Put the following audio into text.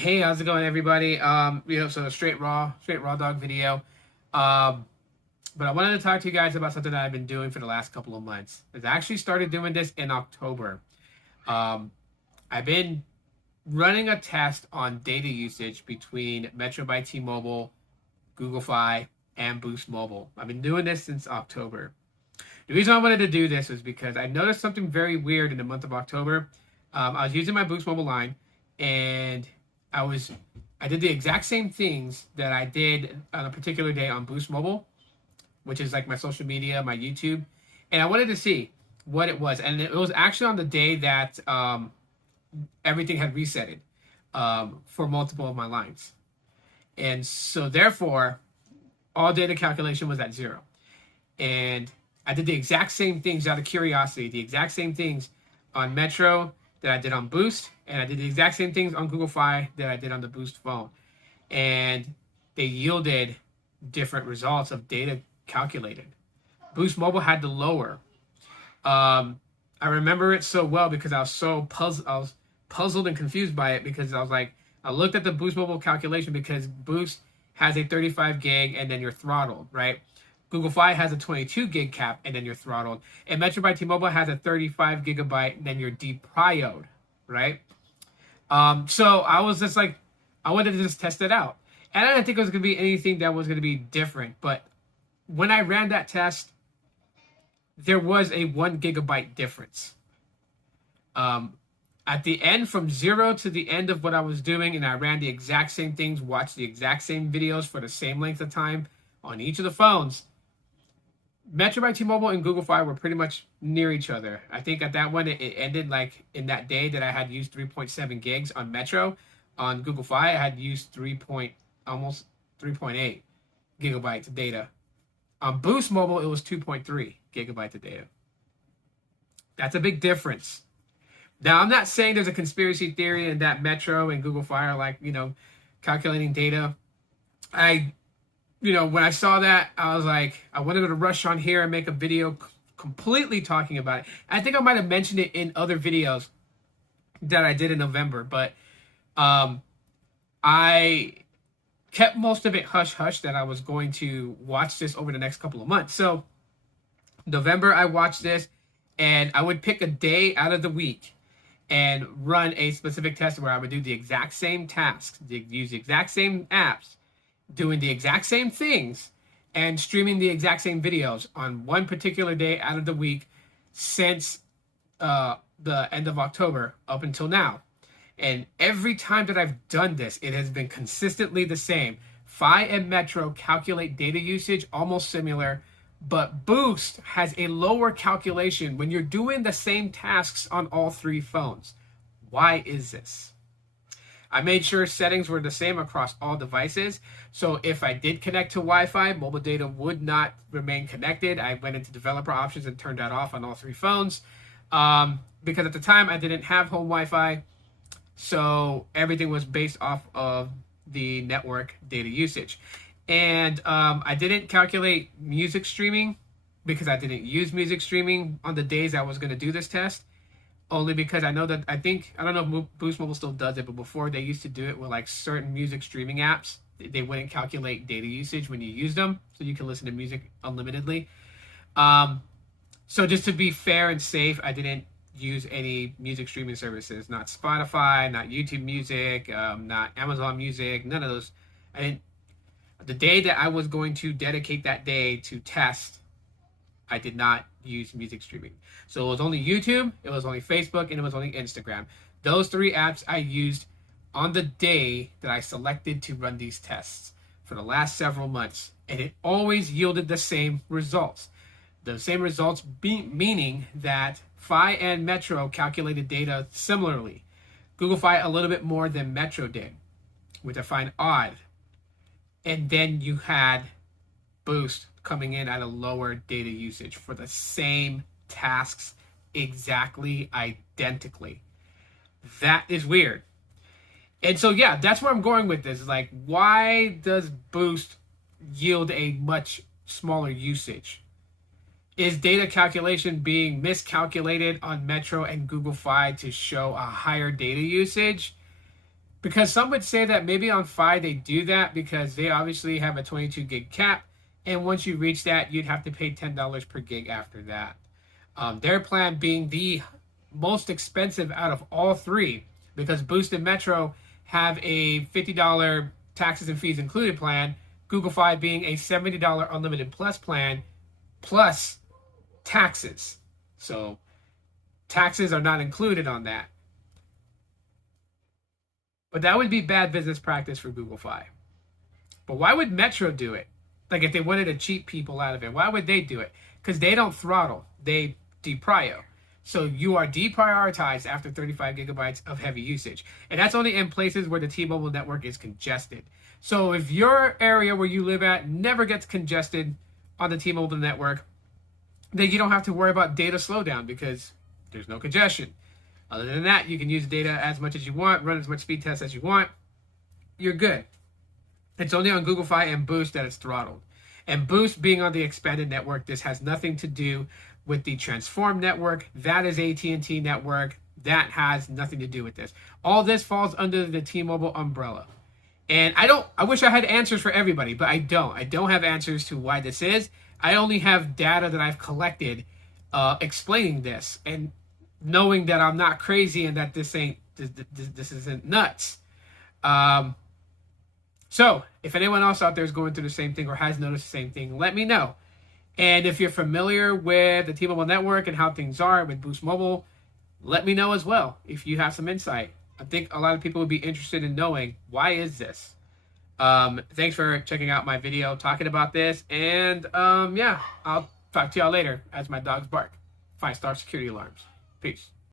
Hey, how's it going, everybody? So a straight raw dog video. Um, but I wanted to talk to you guys about something that I've been doing for the last couple of months. I actually started doing this in October. Um, I've been running a test on data usage between Metro by T-Mobile, Google Fi, and Boost Mobile. I've been doing this since October. The reason I wanted to do this was because I noticed something very weird in the month of October. I was using my Boost Mobile line, and I was I did the exact same things that I did on a particular day on Boost Mobile, which is like my social media, my YouTube, and I wanted to see what it was. And it was actually on the day that everything had resetted for multiple of my lines, and so therefore all data calculation was at zero. And I did the exact same things out of curiosity, the exact same things on Metro that I did on Boost, and I did the exact same things on Google Fi that I did on the Boost phone. And they yielded different results of data calculated. Boost Mobile had the lower. I remember it so well because I was so puzzled. I was puzzled and confused by it because I was like, I looked at the Boost Mobile calculation because Boost has a 35 gig and then you're throttled, right? Google Fi has a 22 gig cap and then you're throttled. And Metro by T-Mobile has a 35 gigabyte and then you're deprioed, right? So I was just like, I wanted to just test it out. And I didn't think it was going to be anything that was going to be different. But when I ran that test, there was a 1 gigabyte difference. At the end, from zero to the end of what I was doing, and I ran the exact same things, watched the exact same videos for the same length of time on each of the phones, Metro by T-Mobile and Google Fi were pretty much near each other. I think at that one, it ended like in that day that I had used 3.7 gigs on Metro. On Google Fi, I had used almost 3.8 gigabytes of data. On Boost Mobile, it was 2.3 gigabytes of data. That's a big difference. Now, I'm not saying there's a conspiracy theory and that Metro and Google Fi are like, calculating data. When I saw that, I was like, I wanted to rush on here and make a video completely talking about it. I think I might have mentioned it in other videos that I did in November, but I kept most of it hush hush that I was going to watch this over the next couple of months. So November, I watched this, and I would pick a day out of the week and run a specific test where I would do the exact same tasks, use the exact same apps, doing the exact same things, and streaming the exact same videos on one particular day out of the week since the end of October up until now. And every time that I've done this, it has been consistently the same. Fi and Metro calculate data usage almost similar, but Boost has a lower calculation when you're doing the same tasks on all three phones. Why is this? I made sure settings were the same across all devices. So if I did connect to Wi-Fi, mobile data would not remain connected. I went into developer options and turned that off on all three phones. Because at the time I didn't have home Wi-Fi. So everything was based off of the network data usage. And I didn't calculate music streaming because I didn't use music streaming on the days I was going to do this test. Only because I know that I don't know if Boost Mobile still does it, but before they used to do it with like certain music streaming apps, they wouldn't calculate data usage when you use them, so you can listen to music unlimitedly. So just to be fair and safe, I didn't use any music streaming services, not Spotify, not YouTube Music, not Amazon Music, none of those. I didn't. The day that I was going to dedicate that day to test, I did not use music streaming. So it was only YouTube, it was only Facebook, and it was only Instagram. Those three apps I used on the day that I selected to run these tests for the last several months. And it always yielded the same results. The same results meaning that Fi and Metro calculated data similarly. Google Fi a little bit more than Metro did, which I find odd. And then you had Boost coming in at a lower data usage for the same tasks exactly identically. That is weird. And so, yeah, that's where I'm going with this. Like, why does Boost yield a much smaller usage? Is data calculation being miscalculated on Metro and Google Fi to show a higher data usage? Because some would say that maybe on Fi they do that because they obviously have a 22 gig cap, and once you reach that, you'd have to pay $10 per gig after that. Their plan being the most expensive out of all three, because Boost and Metro have a $50 taxes and fees included plan, Google Fi being a $70 unlimited plus plan plus taxes. So taxes are not included on that. But that would be bad business practice for Google Fi. But why would Metro do it? Like if they wanted to cheat people out of it, why would they do it? Because they don't throttle, they deprio. So you are deprioritized after 35 gigabytes of heavy usage. And that's only in places where the T-Mobile network is congested. So if your area where you live at never gets congested on the T-Mobile network, then you don't have to worry about data slowdown because there's no congestion. Other than that, you can use data as much as you want, run as much speed tests as you want. You're good. It's only on Google Fi and Boost that it's throttled. And Boost being on the expanded network, this has nothing to do with the Transform network. That is AT&T network. That has nothing to do with this. All this falls under the T-Mobile umbrella. And I wish I had answers for everybody, but I don't. I don't have answers to why this is. I only have data that I've collected explaining this and knowing that I'm not crazy and that this isn't nuts. So if anyone else out there is going through the same thing or has noticed the same thing, let me know. And if you're familiar with the T-Mobile network and how things are with Boost Mobile, let me know as well if you have some insight. I think a lot of people would be interested in knowing, why is this? Thanks for checking out my video talking about this. And yeah, I'll talk to y'all later as my dogs bark. 5-star security alarms. Peace.